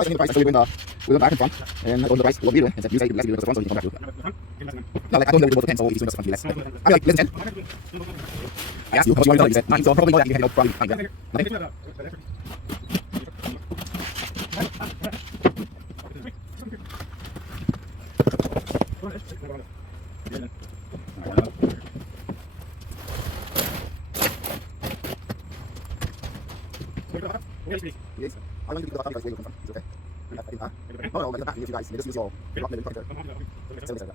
now changing the price, so we went back and front, and I told him the price, what we're doing, and said, you say less because the front, so you can come back to it. No, like I told him that we do both for 10, so he's doing just the front to be less. I mean, like, less than 10. I asked you how much you want to tell him, you said 9, so probably more than that, you can head out probably 9 grand. Nothing? Yes. I want you to do the where you come from. It's okay. No, no, like the back, you guys. Just use your rock middle pointer. So that.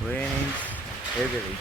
Raining heavily.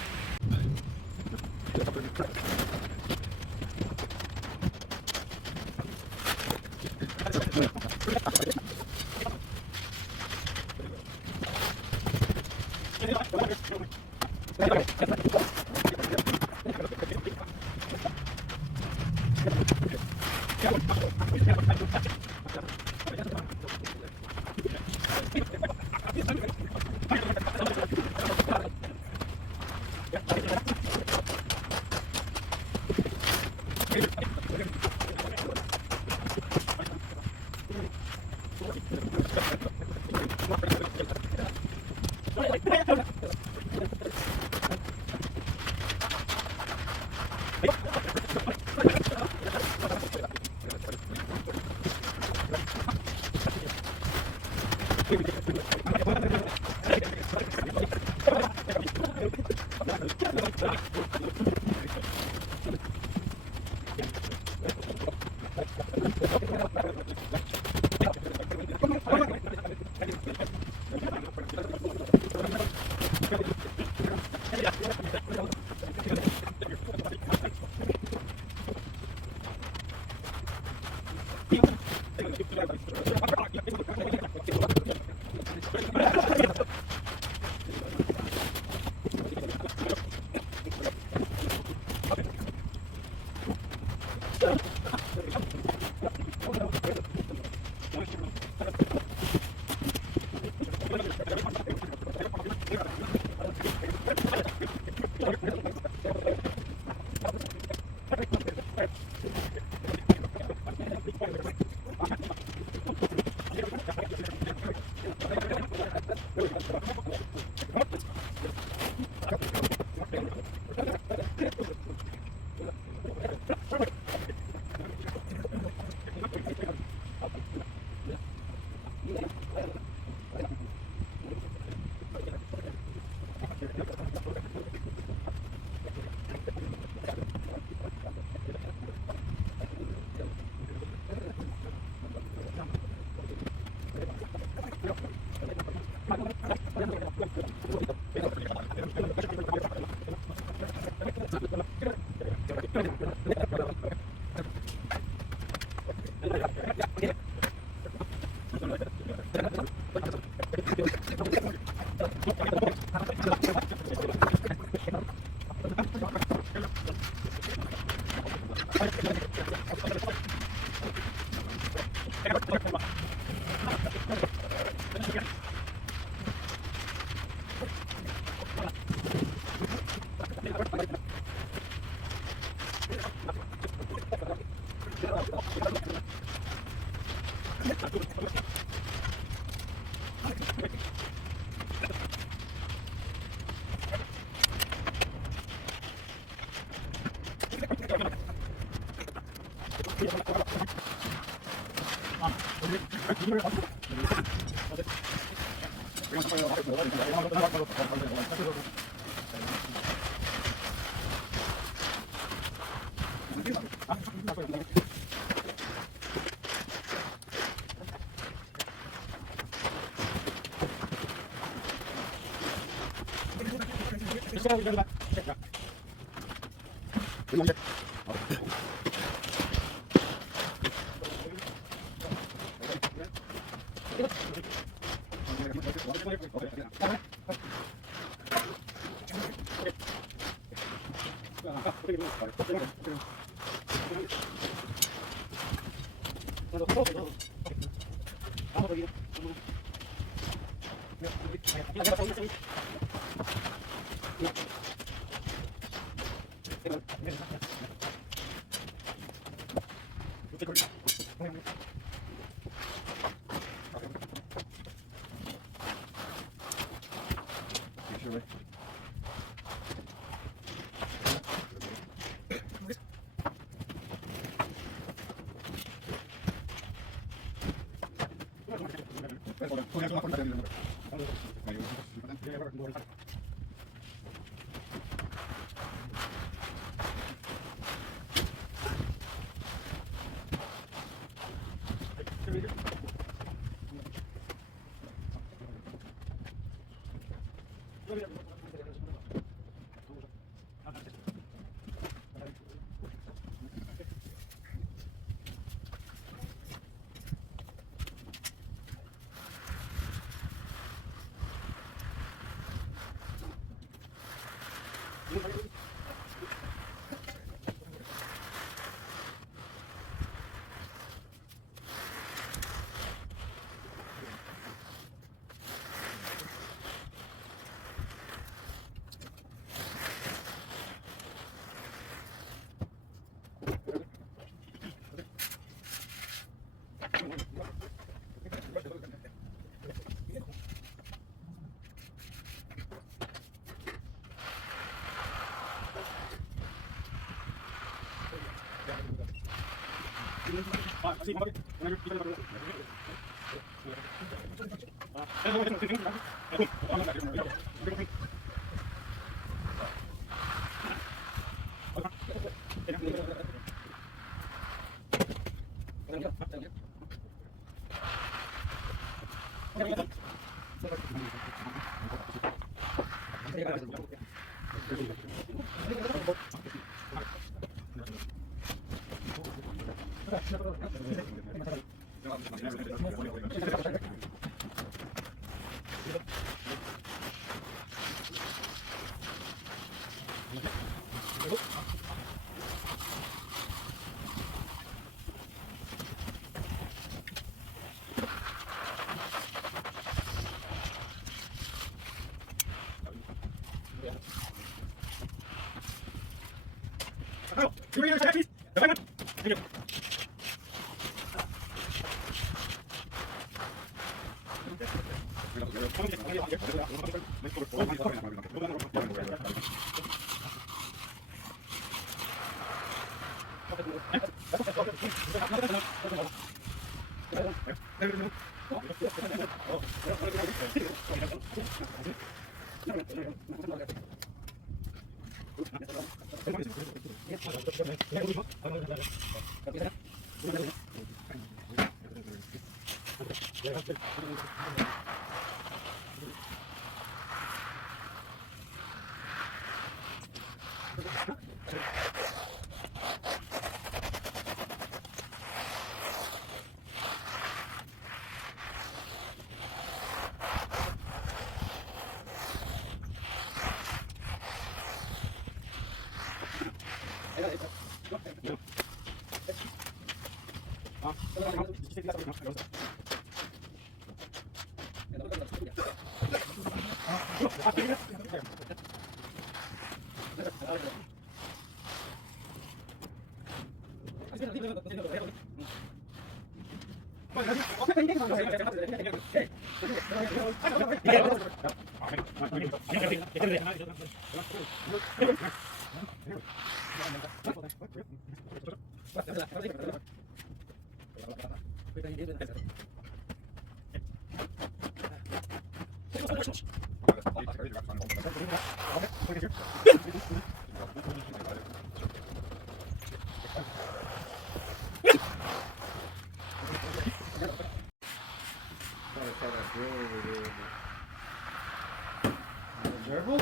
Gerbil?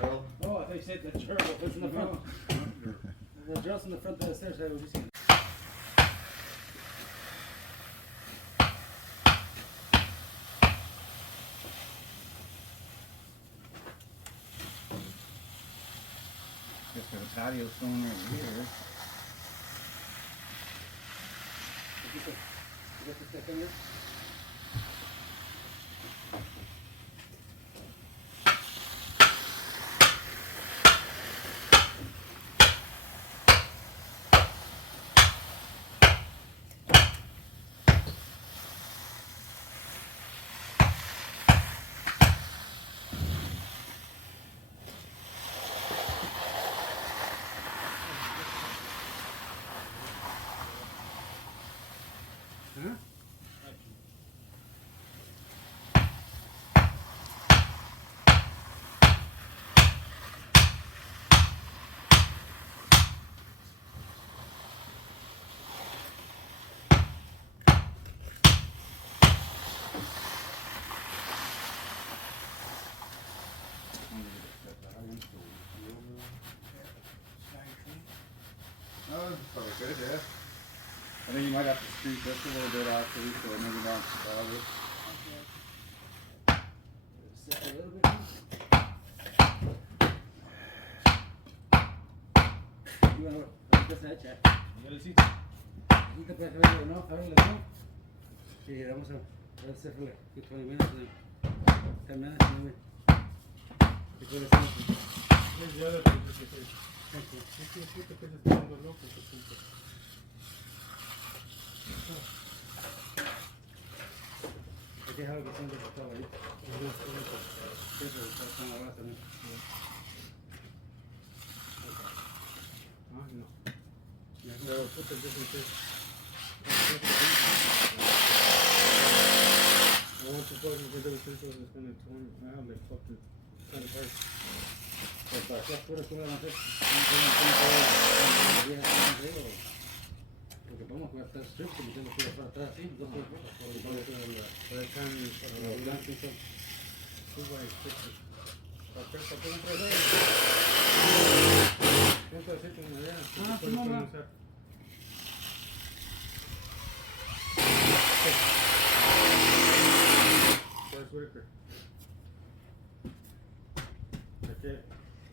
Drill. Oh, I thought you said the gerbil was in the front. The drill's in the front of the stairs. I was just kidding. Just got a patio stone right here. You got the stick in there? Huh? Oh, that's probably good, yeah. I think you might have to scoot this a little bit actually, so maybe not bother. Stick a little bit. You want to just that chat. You can press it no, sí, vamos a hacerle 20 minutes, 10 minutes, maybe. Después de hay que dejarlo que siempre estaba ahí. Siempre está en la base también. No, put the different thing. I want to fucking get those things on this kind of torn. I have like fucking kind of hurt. ¿Qué oscuro tú le vas a hacer? Porque podemos jugar tres strips y metemos por atrás así, dos por atrás. But I can't blank it up. Two by 60. Presta por un proceso. Un pedacito de madera. Ah, sí, mamá. That's Whitaker.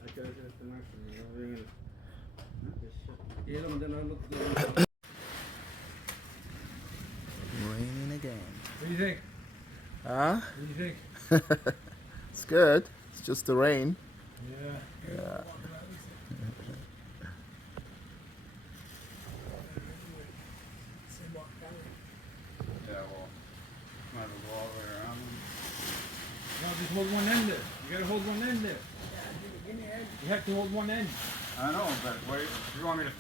Hay que decir este maestro, no bien Y él lo mandó Raining again. What do you think? Huh? What do you think? It's good. It's just the rain. Yeah. Yeah. Yeah, well, might as well go all the way around. No, just hold one end there. You gotta hold one end there. You have to hold one end. I know, but wait, if you want me to